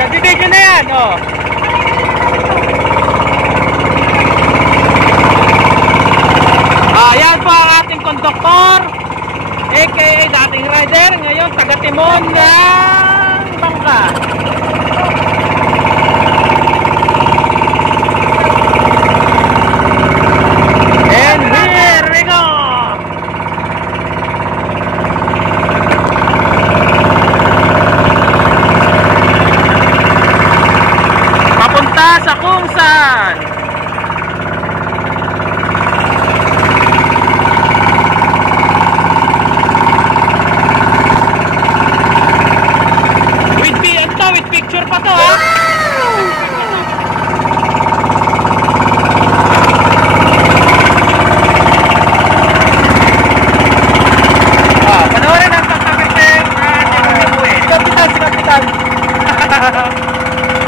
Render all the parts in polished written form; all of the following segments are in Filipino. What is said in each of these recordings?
nagbibideo na yan, oh. Ayan po ang ating konduktor, aka dating rider, ngayon taga-timon ng bangka. And here we go! Papunta sa kung saan. With picture pa to, ha? Panoorin ang pagkakaseng Kapitan.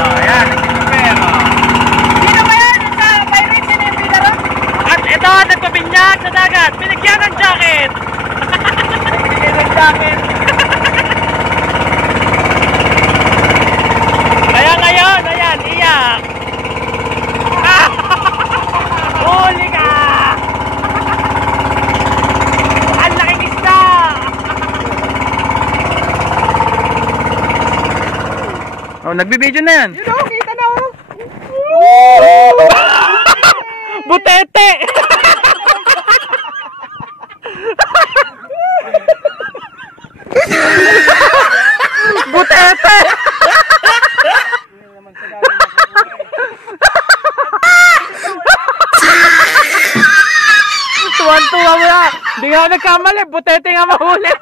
Ayan, nagsinuper. Sino ba yan? Sa pirate yun yung pila ron? At ito, nagpabinyag sa dagat. Binigyan ng jacket. Binigyan ng jacket. Kaya ngayon, ayan, iyak. Huli ka! Ang laking isda! Oh, nagbibideo na yan. Yun o, kita na o. Butete! Butete! Tuwan-tuwa mo na. Hindi nga ako nagkamali. Butete nga mahuli.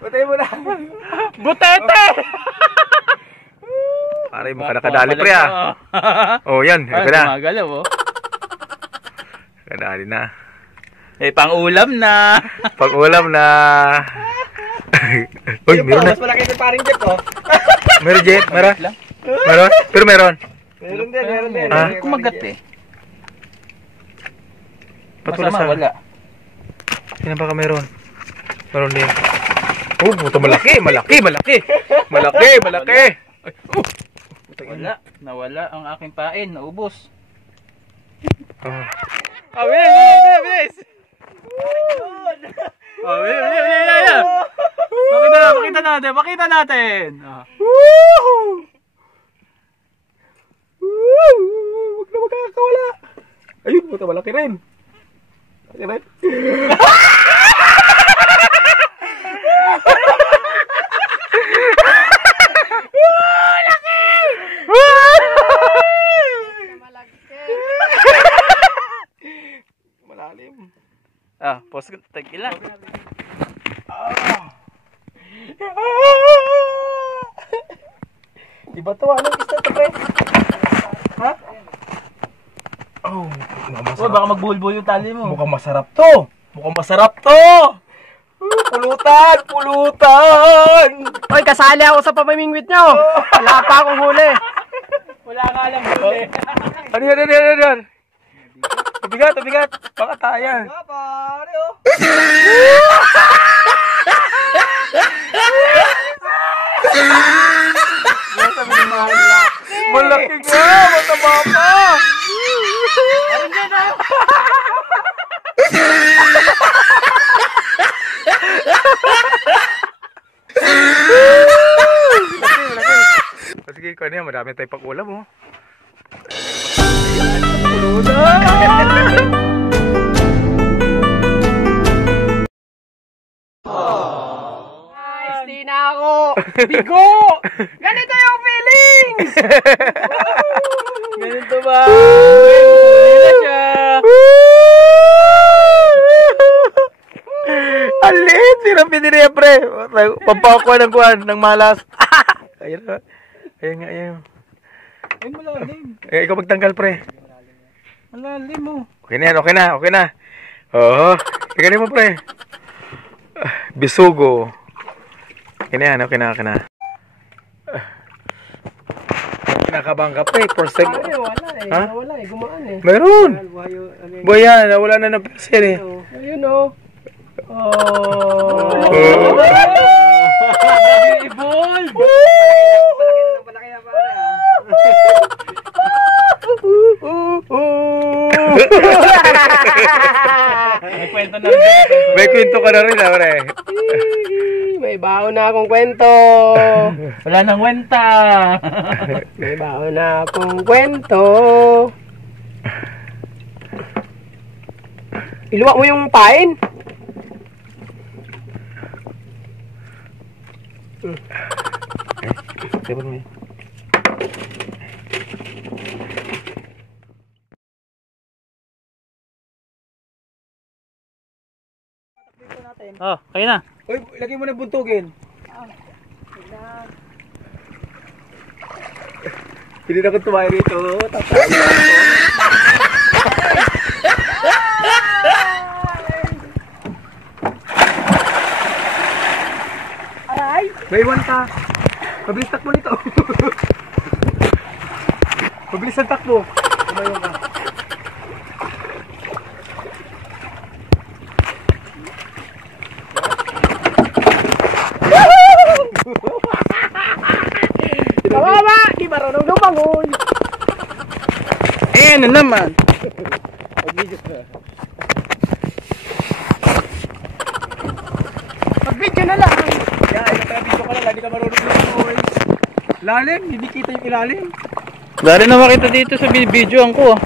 Butay mo na. Butete! Pare mo ka nakadali pre ah. Oh yan, ito na. Magalaw oh. Kadali na. Eh pang-ulam na. Pag-ulam na. Uy, meron na. Mas malaki yung paring jet o. Meron jet, meron. Meron? Pero meron. Meron din. Ah? Kumagat eh. Patula sa... Wala. Sino baka meron? Meron din. Oh, buto malaki. Ay, Wala. Nawala ang aking pain. Naubos. oh. Bilis! Pakita natin. Huwag na magkakawala. Ayun, buto malaki rin. Malalim. Pause ko. Tagila. Iba to, anong isda to pre? Ha? Oh, Oh, baka magbulbul yung tali mo. mukhang masarap to. Pulutan. Oy, kasali ako sa pamimingwit nyo. Wala pa akong huli. Wala ka alam huli. Ano yan? Bigat. Baka tayan. Pare, oh. Malaki nga, mataba pa. Sige, ko niya, madami tayong pag-ulam oh. Hindi na ako. Bigo! Ganito yung feelings! Ganito ba? Huli na siya. Alit! Sirang piniriya pre. Pampakuha ng kuhan, ng malas. Ayun nga. Ay, malalim. Ikaw magtanggal pre. Malalim mo. Okay na. Oo. Ikaw mo pre. Bisugo. Okay na. Kinakabang ka pre. First time. Wala eh. Ha? Wala eh. Gumaan eh. Meron. Boy yan. Wala na napansin eh. Ayun oh. Oh. pre. May baon na akong kwento. Wala nang wenta. May baon na akong kwento. Iluwa mo yung pain. Tepon mo yun. Oh, kayo na. Uy, lagay mo na buntugin. Hindi na ko tumayo rito. Aray! May iwan ka. Mabilis takbo nito. Mabilis ang takbo. Tumayo ka. Kawawa! Di marunong lumangoy. Ano naman? Mag-video na lang. Kaya, ito ka lang. Hindi ka marunong lumangoy. Lalim, hindi kita yung ilalim. Dari na makita dito sa video ang ko.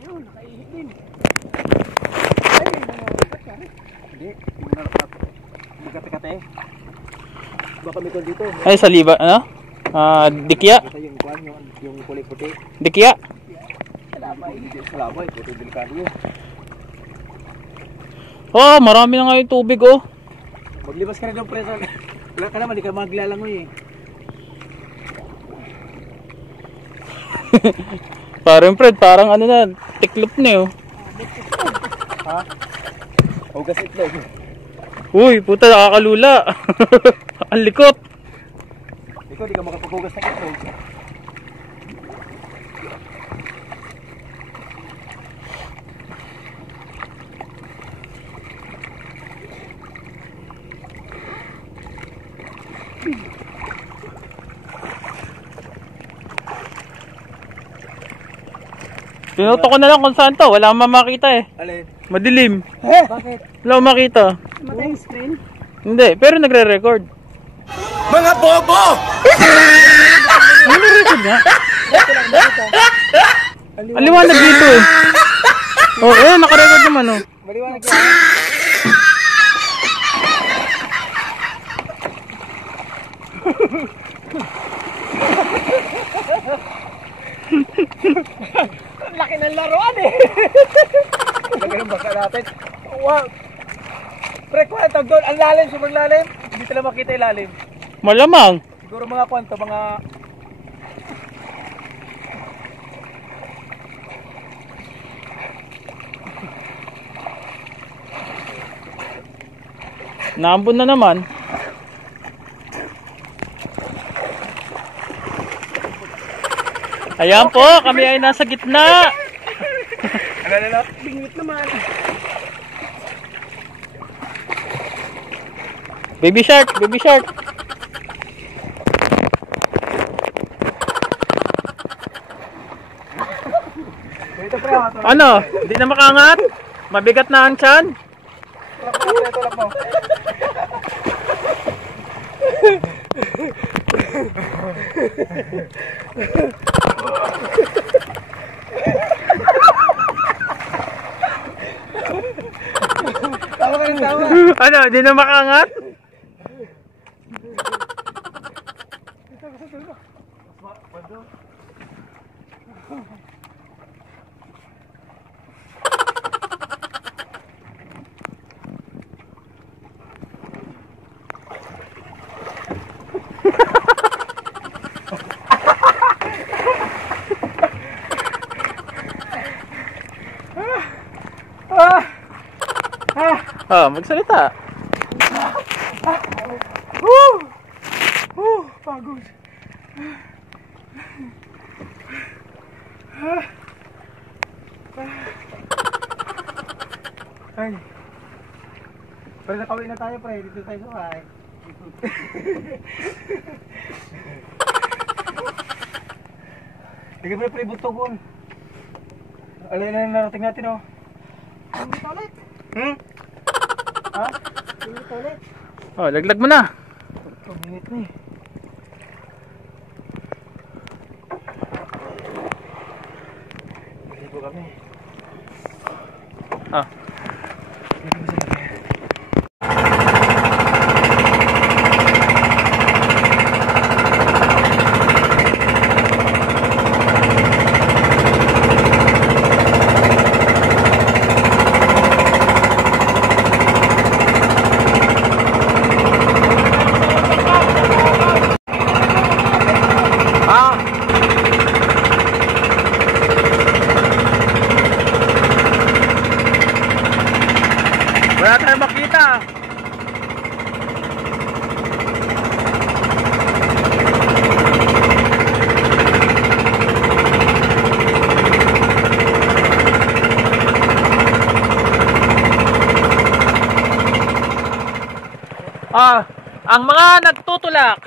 Ayun, nakaihip din. Hindi, kate-kate. Baka may kon dito. Ay, sa liba, ano? Dikya? Ito yung kwan, yung kulay puti. Dikya? Salabay, puti delikado yun. Oh, marami na nga yung tubig, oh. Maglibas ka na doon, pre. Wala ka naman, di ka maglalangoy eh. Parang Fred, parang ano na, tiklop na yun. Ha? Hugas itlog. Uy, puta, nakakalula. Ang likot. Ikaw, di ka makapaghugas ng itlog. Pinuto ko na lang kung saan to, wala akong makita eh. Alin? Madilim. Bakit? Wala akong makita. Matay yung screen. Hindi, pero nagre-record. Mga bobo! Nagre-record nga. Ang liwanag dito eh. Oh, eh, nakarecord naman oh. Maliwanag yan. Laki ng laruan eh. Lagyan ng baka natin. Wow! Pre, kwanta doon. Ang lalim, sobrang lalim. Hindi sila makita yung lalim. Malamang. Siguro mga kwanta, mga... Naambon na naman. Ayan po, kami ay nasa gitna. Ano? Bingwit naman. Baby shark, baby shark. Ito pre, ito. Ano? Hindi na makangat? Mabigat na ang tiyan? Ito lang po. Tawa ka rin, tawa. Ano? Hindi na makangat? Oh, magsalita. Pagod. Ay. Pre, nakauwi na tayo, pre. Dito tayo sa bahay. Sige, pre, buntogon. Alay na narating natin, oh. Ang ulit. Ha? Ang ulit. Oh, laglag mo na. 2 minutes na eh. Maligo kami. Ah. Wala tayong makita. Ang mga nagtutulak.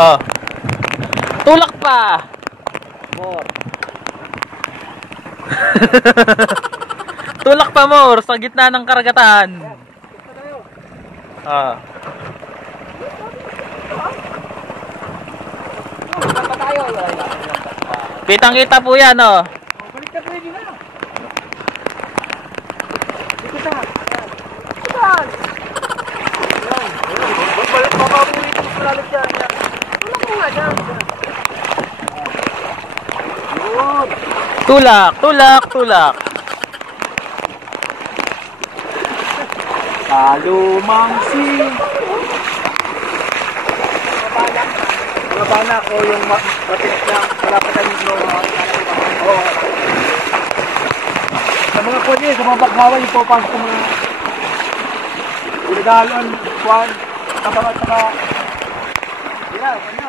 Oh. Tulak pa. More. Tulak pa more sa gitna ng karagatan. Ah. Kitang-kita po 'yan, oh. Balik ka, pwede na. Dito sa. Saan? Balik pa ba mo dito sa lalit dyan? Tulak mo nga dyan. Yun. Tulak, tulak, tulak. Kalumangsi. Mga banak o yung matinik na malapatan yung oo. Sa mga kwan sa mga baghawan yung papasok sa mga iligalan, kwan, kasabat saka yan, ano.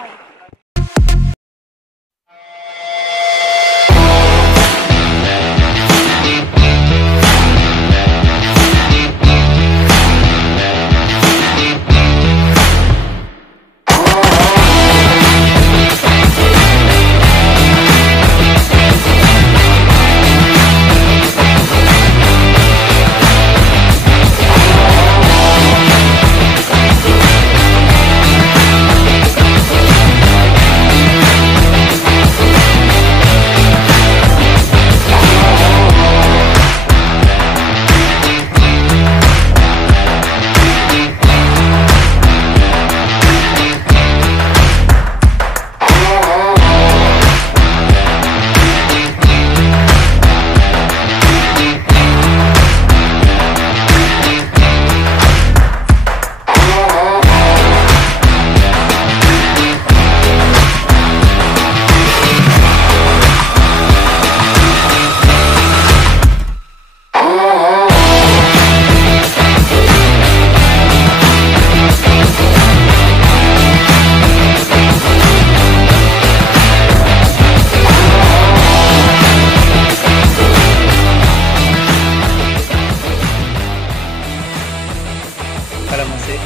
Kalamansi.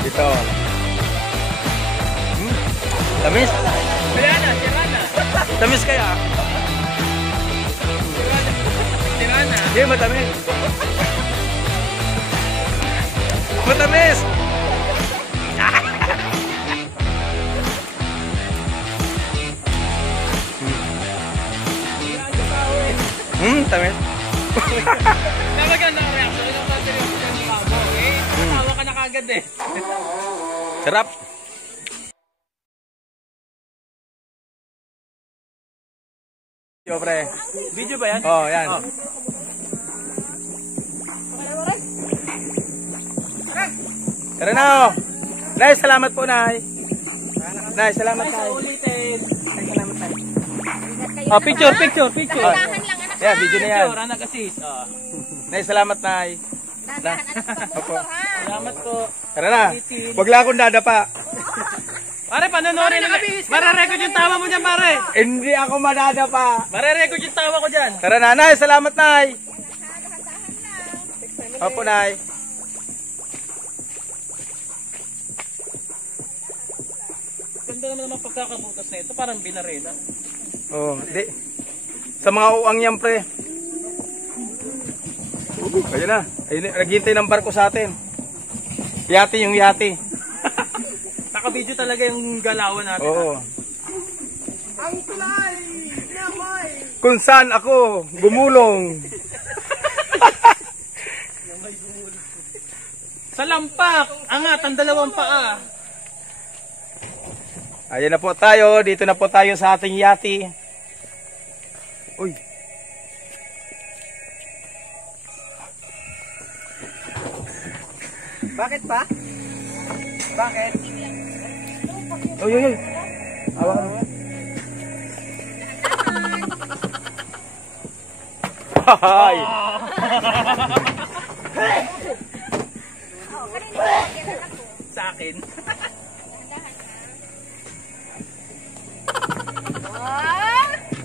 Dito. Tamis? Tirana, tirana. Tamis kaya? Tirana. Hindi, matamis. Matamis! Tamis. Talaga na reaction ng seryoso ng mukha mo, eh. agad eh. Sarap. Yo, pre. Video ba yan? Oh, yan. Oh. Tara na, oh. Nay, salamat po, Nay. Nay, salamat, Ay, sa Nay. ulitin. Nay, salamat, Nay. Oh, picture. Oh. Yeah, video na yan. Picture, anak assist. Oh. Nay, salamat, Nay. Opo. Salamat po. Tara na. Wag lang akong dadapa. Pare, panonorin na. Mare-record yung tawa mo dyan, pare. Hindi ako madadapa. Mare-record yung tawa ko dyan. Tara na, Nay. Salamat, Nay. Opo, Nay. Ganda naman naman pagkakabutas na ito. Parang binarena. Oh, di. Sa mga uang yan, pre. Ayun na. Ayun na. Naghihintay ng barko sa atin. Yati yung yati. Naka-video talaga yung galawan natin. Oo. Ang tulay! Namay! Kung saan ako gumulong. Sa lampak! Angat ang dalawang paa. Ayan na po tayo. Dito na po tayo sa ating yati. Uy. Bakit pa? Bakit? Uy, uy, uy. Hawakan mo. Hay. Sa akin.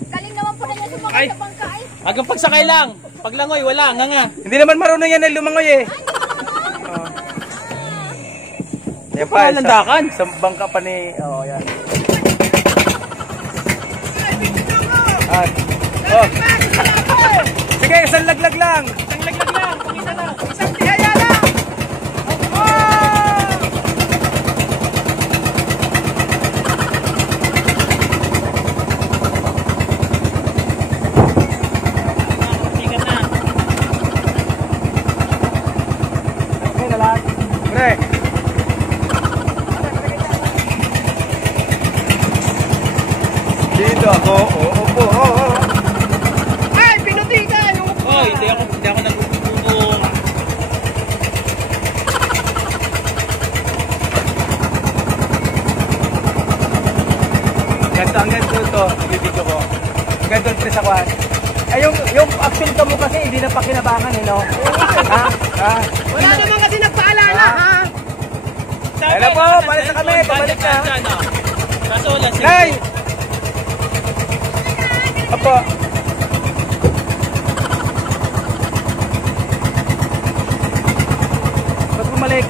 Galing naman po na niya Ay. sumakay sa bangka ay. Hanggang pagsakay lang. Paglangoy, wala. Nga nga. Hindi naman marunong yan na lumangoy eh. Oh. Yan pa, Landakan. sa bangka pa ni... Oh, yan. Ah. Oh. Sige, isang laglag lang. Isang laglag lang. Isa lang. Isang tihaya lang! Ingat na. Okay na lang. Pre. Dito ako. Opo. Ay! Pinuti ka! Yung Oh, hindi ako nagpupulong. Ganto ang ganto ito. Nag-video ko. Ganto pre sa kwan. Ay, yung action ka mo kasi hindi na pakinabangan eh, no? Ha? Ha? wala naman kasi nagpaalala, ha? Hello po, balik na kami, pabalik na. Kaso wala siya. Nay! Apo. Ba't bumalik?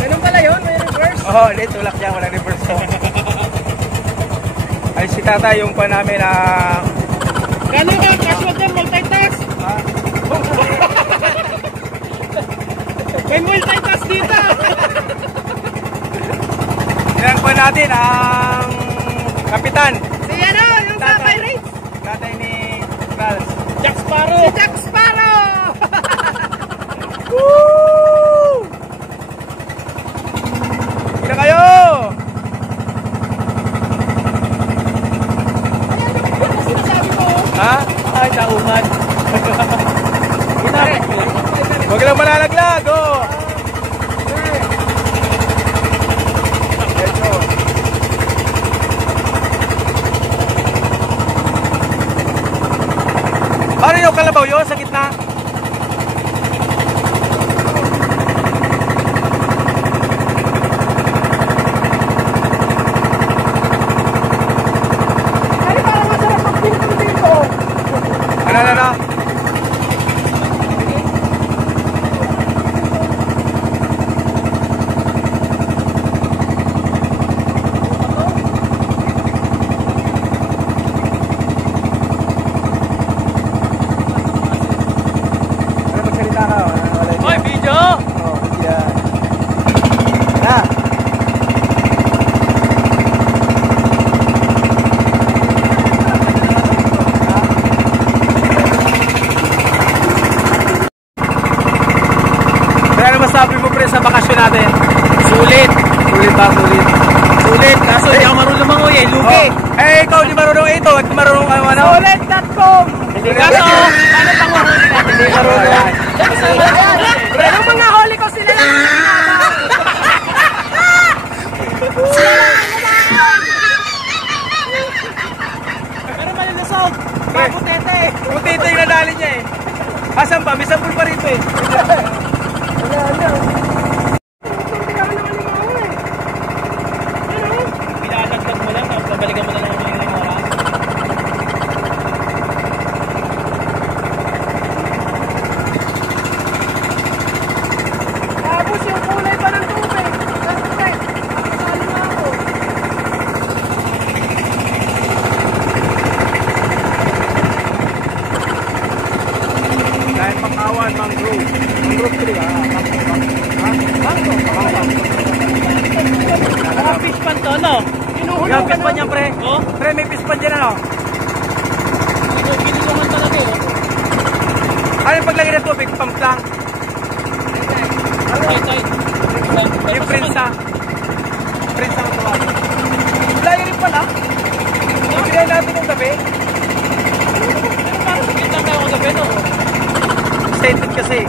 Ganun pala yun, may reverse. Oo, hindi, tulak niya, walang reverse to. Ay, si tata yung pa namin na... Ganun ka, casual din, multitask. May multitask dito. Yan pa natin ang kapitan. Si ano, yung sa Tatay. Pirates. Tatay ni Charles. Jack Sparrow. Si Jack Sparrow. Woo! Kita kayo! Ano sinasabi mo? Ha? Ay, daungan. Huwag lang malalaglag, oh! Ito. Ano yung kalabaw yun sa gitna? Ay, parang masarap ang pinto dito. Ano? Okay. Eh, ikaw di marunong ito. At marunong ano? Solid.com. Hindi ka so, paano pang uhuli natin? Hindi marunong. Yung mga huli ko sila lang ang ginagawa. Pero malilusog. Pagputete. Putito yung nadali niya eh. Asan pa? May sampul pa rito eh. Pinalagdag mo lang, tapos babalikan mo na lang yung mga oras. Tapos yung kulay pa ng tubig. Sasakay. Kasali na ako. Dahil Pakawan, mangrove. Mangrove tree ba? Mga fish pan to, no? Yung fish pan niya, pre. Oh? Pre, may fish pan dyan ano? Ginulungan talaga eh. Ano yung paglagay ng tubig? Pump lang. Tight. Yung prince na. Prince na matawag. Layo rin pala. Yung pinay natin yung gabi. Pero parang sige lang tayo kagabi, no? Stated kasi.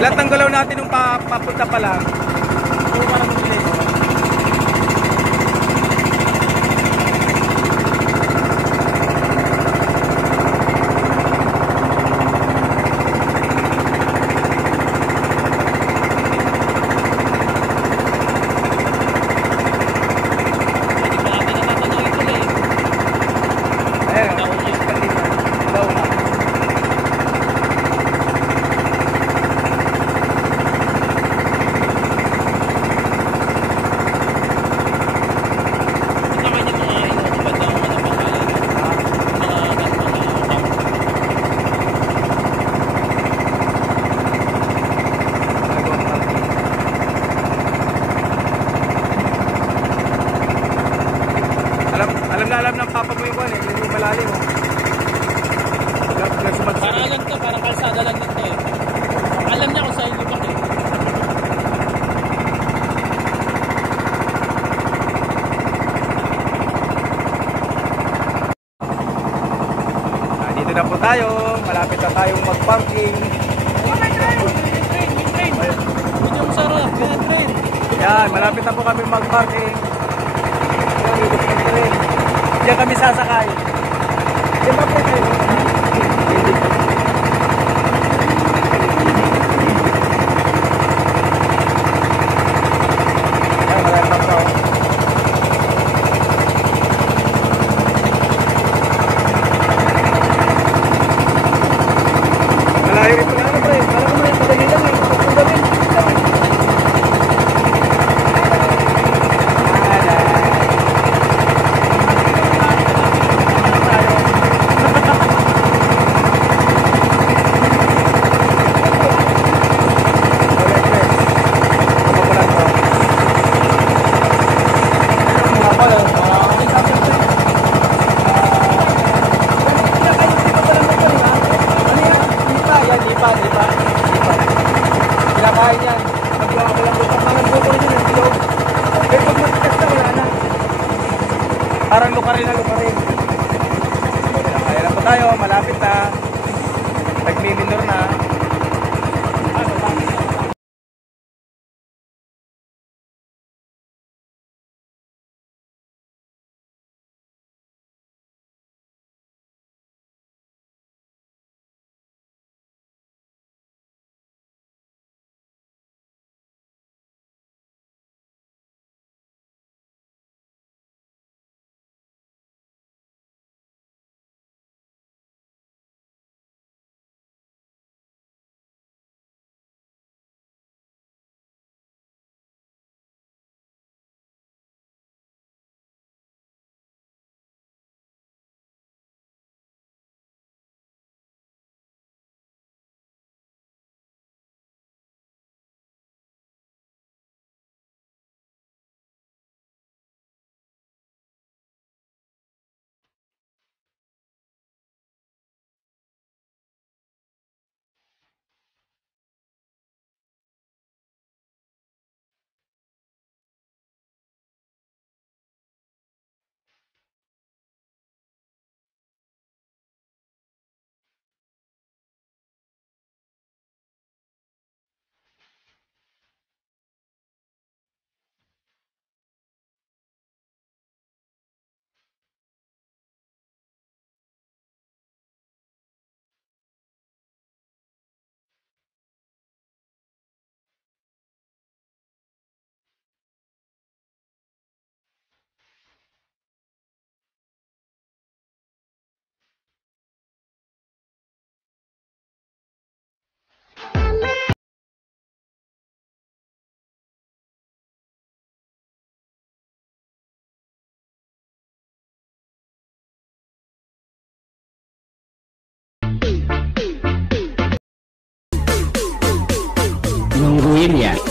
Lahat ng galaw natin nung papunta pa lang. So, parang mabilis. Hindi pa natin natatanaw ito eh. Ayan, daw na. Sa kanya mga inuubad na mga napangalan. Mga Alam ng papa mo yung kwan eh, yung malalim oh. Parang alam to, parang kalsada lang dito eh. Alam niya kung saan lubak eh. Dito na po tayo, malapit na tayong mag-parking. Train. Medyo masarap, kaya train. Yan, malapit na po kami mag-parking. Diyan kami sasakay. Diyan ba po kayo? Ay, malapit na po. Malayo rin po na ano, pre. Alam ko na, madali lang eh. Kung gawin. Kinakain yan. Parang luka rin na luka rin. Kaya na po tayo, malapit na. Nagmiminor na. pamilya.